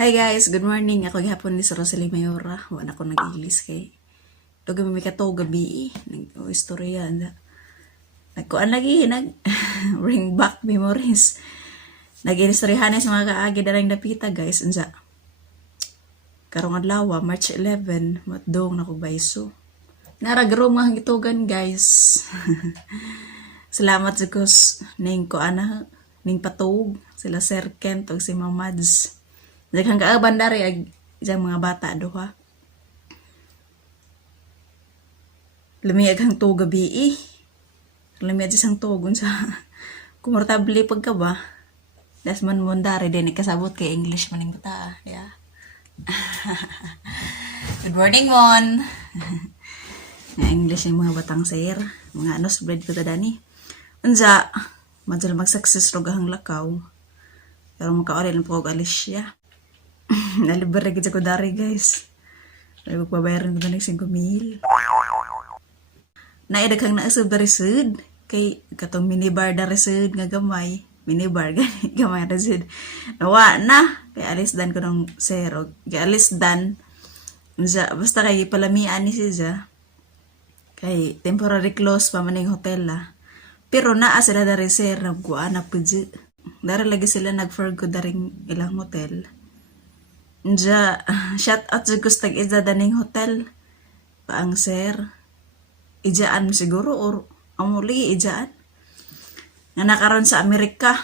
Hi guys, good morning. Ako gihapon ni Rosely Mayora. Wala ko nag-English kay. Ito gami ka to gabi. Nag-istorya. Nagkuan lagi. Bring back memories. Nag-inistoryahan sa mga kaagi darang dapita guys. Unsa. Karong adlaw, March 11. Matdong na ko bayso. Naragro mga gitugan guys. Salamat sa kus. Ning kuan na. Ning patug. Sila Sir Kent o si Mamads. Daghang kaaban dari ag isang mga bata duha. Lumiyag hang to gabi. Lumiyag isang tugon sa komportable pagka ba. Das man mo dari din ikasabot kay English maning bata. Yeah. Good morning Mon. Na English yung mga batang sir. Mga anos bread ko ta dani. Unsa madal mag-success rogahang lakaw. Pero makauli lang po og Alicia. Nalibre gid ko dari guys. Ay magbabayaran ko na ng 5,000. Naidaghang na sa resud kay katong minibar da resud nga gamay. Minibar gani gamay resud. Nawa na kay alis dan ko ng zero. Kay alis dan basta kay palamian ni siya. Kay temporary close pa maning hotel la. Pero naa sila da reserve nagkuan na pudji. Dara lagi sila nag-forgo daring ilang hotel. Shout out sa gustag ija daning hotel. Paang sir. Ijaan mo siguro or amuli ijaan. Nga nakaroon sa Amerika.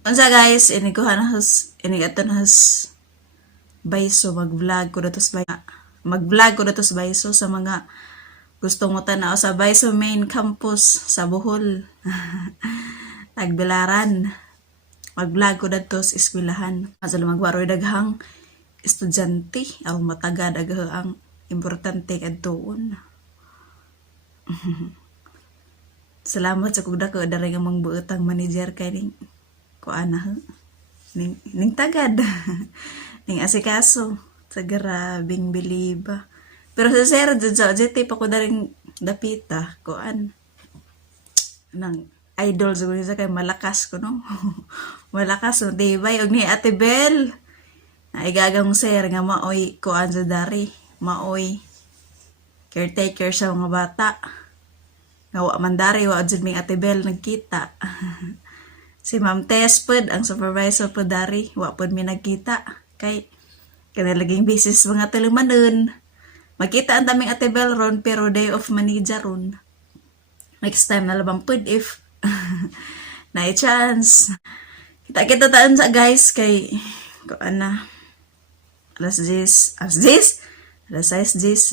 Unsa guys, ini ko hanas ini aton has bayso mag-vlog ko datos bay mag-vlog ko datos bayso sa mga gustong mo tanaw sa Bayso Main Campus sa Bohol. Tagbilaran. Mag-vlog ko datos eskwelahan. Asal magwaroy daghang estudyante aron matagad ang importante kadtuon. Salamat sa kugda ko dari nga mang buotang manager kay ning kuana ning tagad. Ning asikaso sa grabing biliba. Pero sa sir jud sa JT pa ko daring dapita kuan nang idol siguro sa kay malakas ko no. Malakas no dibay og ni Ate Bel. Ay gagang sir nga maoy kuan sa dari, maoy caretaker sa mga bata. Nga wa man dari wa jud ming Ate Bel nagkita. Si Ma'am Tess pud ang supervisor pud dari, wa pud mi nagkita kay kanalaging business mga tulumanon. Makita ang daming Ate Bel ron pero day of manager ron. Next time na labang pud if na chance. Kita taan sa guys kay kuan na alas 6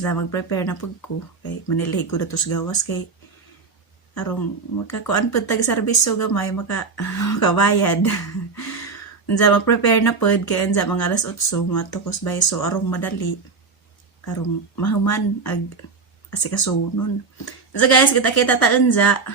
na mag-prepare na pag ko kay manilay ko datos gawas kay arong makakuan pud tag serbisyo gamay makabayad. Unsa mag-prepare na pud kay unsa mga alas 8 matukos bayso arong madali arong mahuman ag asikasunon. So guys, kita taan sa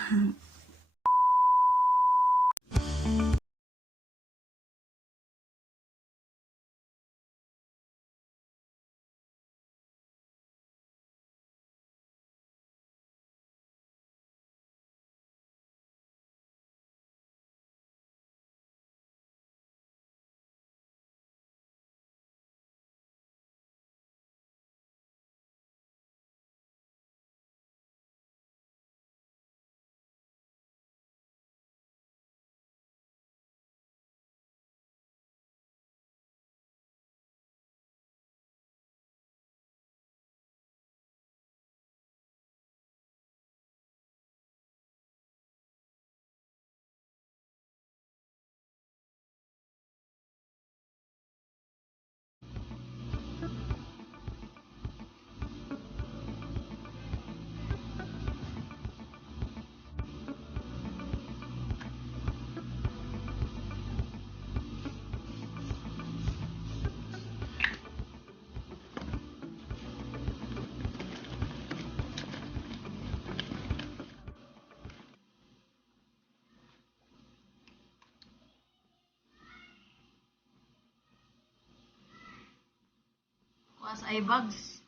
was ay bags.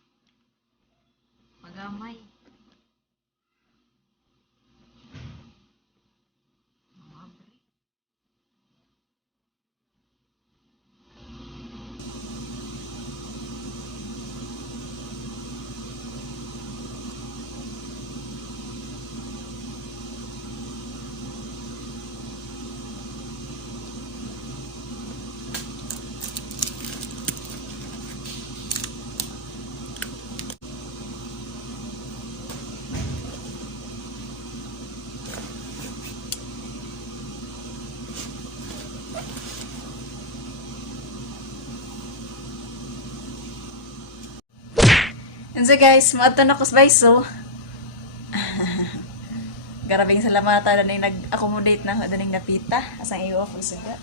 Magamay. Yun so guys, maadto na ko sa Baiso. Garabing salamata na nag-accommodate na daning napita. Asang i-off ko siya.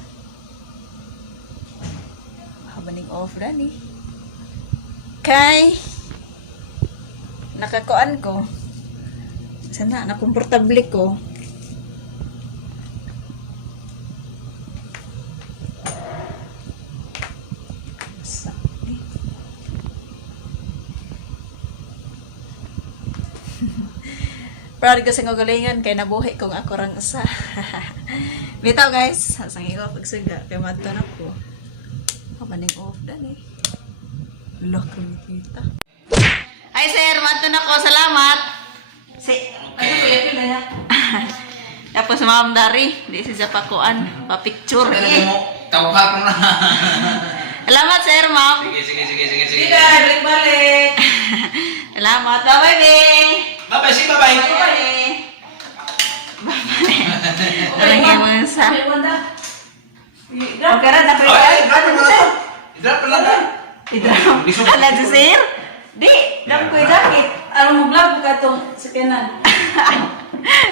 Habaning off na ni. Kay nakakuan ko. Sana nakomportable ko. Proud ko sa ngagalingan kay nabuhi kung ako rang usa. Bitaw guys, asang iyo pagsuga kay madto na ko. Kapaning off dan eh. Lock kita. Hi sir, madto na ko. Salamat. Ano ko yun na? Tapos Ma'am Dari, di siya pakuan, pa-picture. Tawag ko na. Salamat sir, Ma'am. Sige. Sige, balik. Salamat. Bye-bye, be. Bye-bye, sige, bye-bye. Bye-bye. Alang yung mga sa... Okay na, Ay, drop mo na. I-drop lang na. I-drop? Ala, di sir? Di, drop ko yung jacket. Alam mo vlog ka itong sakyanan.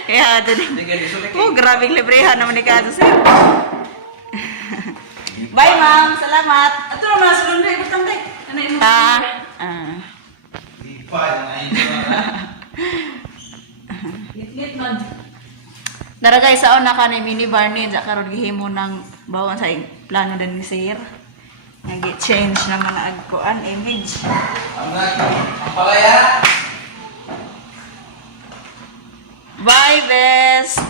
Kaya, ito din. Oh, grabing librehan naman ni Kato, sir. Bye, ma'am. Salamat. Ato naman, salon na ibutang day. Ano yung Di pa, nangayin ko na. lit man. Dara guys, sa una ka na minibar ni sa karon gihimo ng bawon sa plano din ni sir. Nag-change na mga agkuan image. Ang palaya. Bye, best.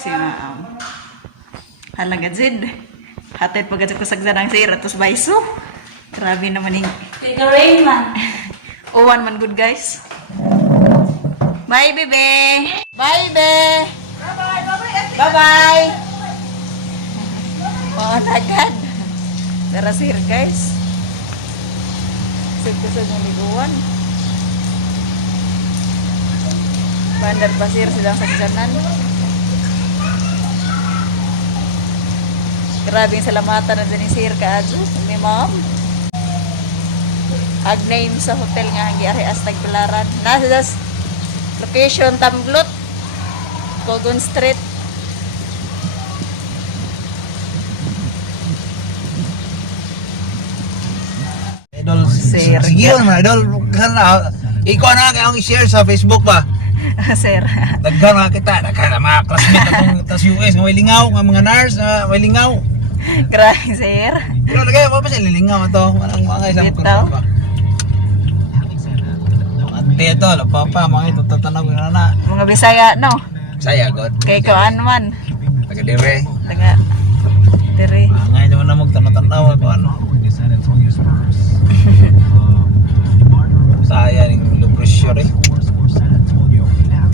Si ma'am. Halaga Zid. Hatid pagkat ko sagdan ng sir atos Baiso. Grabe naman yung Take a rain man. uwan man good guys. Bye, bebe. Bye, be. Bye-bye. Oh, nagad. Tara sir, guys. Sugod-sugod ng liguan. Bandar pasir silang sagdanan. Grabing salamatan na din ni sir kaadto ni ma'am. Ag name sa hotel nga hangi ari as Tagbilaran. Nasa location Tamblot, Cogon Street. Idol, Sir. sige yun, idol. Ikaw na kayong i-share sa Facebook ba? Sir. Daghan nga kita, daghan na mga classmate atong tas US nga may lingaw, nga mga nurse nga may lingaw. Grabe, sir. Pero lagay mo pa sa lilingaw ito, walang mga isang Bitaw. kurba. Ante ito, lapapa, mga ito tatanong ko na. Mga Bisaya, no? Saya, God. Kay Kuan man. Taga-dire. Taga Diri. Ngayon naman na magtanaw-tanaw ako ano. Saya ning lubricure eh.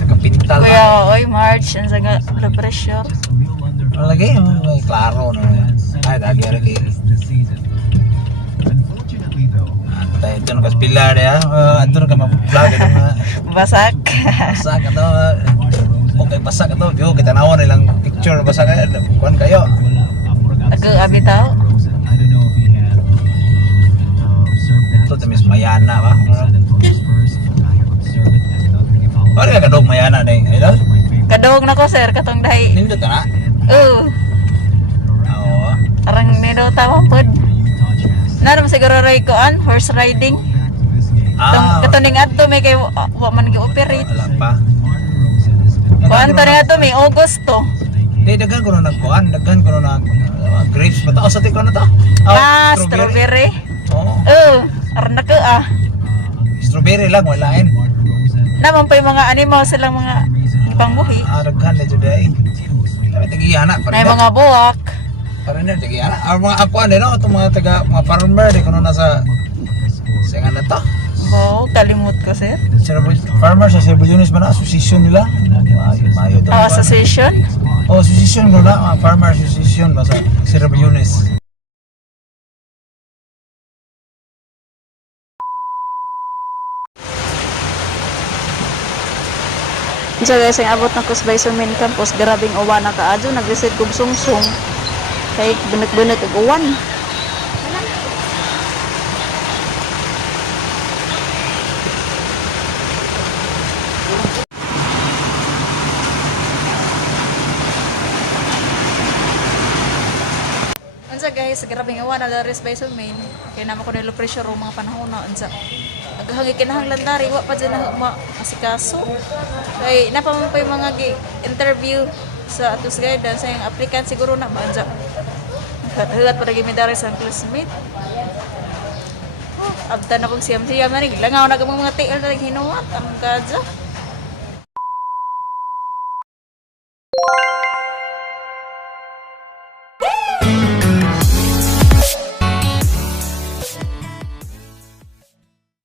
Taga-pintal. Kuya, oy, March, ang saga blood pressure. Lagi, may klaro na. Ay, dagi lagi. Antay, ito na kaspilar ya. Ito na ka mag-vlog. Ito na. Basak. Basak ito. Okay, basak ito. Yo, kita nawan nilang picture. Basak kayo. Kuhan kayo. Ako abitaw. Ito, tamis Mayana ba? Pari ka kadog Mayana na yung idol? Kadog na ko, sir, katong dahi. Nindot na? Oo. Oo. Arang nido tawang pod. Naram siguro ray Kuan, horse riding. Katuning adto may kay wa man gi-operate. Wala pa. Kuan to nga to may Augusto. Di, daghan ko na nagkuhan. Daghan ko na grapes. Mataos sa tikon na to? Strawberry. Oo. Aran na ka Strawberry lang, walain. Naman pa yung mga animal silang mga pangbuhi. Daghan na dyan ay. Tagiyana. Na yung mga buwak. Parang na, tagiyana. Mga akuan din, no? Itong mga farmer, di ko na nasa... Sa nga na to. Oo, kalimut ko, sir. Farmer sa Cebu Yunis ba na? Association nila? Mayo to. Association? Oh, association ko na. Farmer association ba sa Cebu Yunis? So guys, ang abot ng Kusbay sa main campus, grabing uwan na kaadyo, nag-receive kong sungsung. Kay binag-binag ang uwan. sa guys, grabe nga wala na res by so main. Kaya naman ko nilo pressure ang mga panahon na unsa. Aghangi kinahanglan dari wa pa dyan na asikaso. Kay napaman pa yung mga interview sa atos guidance sa yung applicant siguro na ba unsa. Hugat pa lagi medari sa classmate. Abtan na kong siyam-siyam na rin. Langaw na mga TL na rin hinuwat. Ang gadya.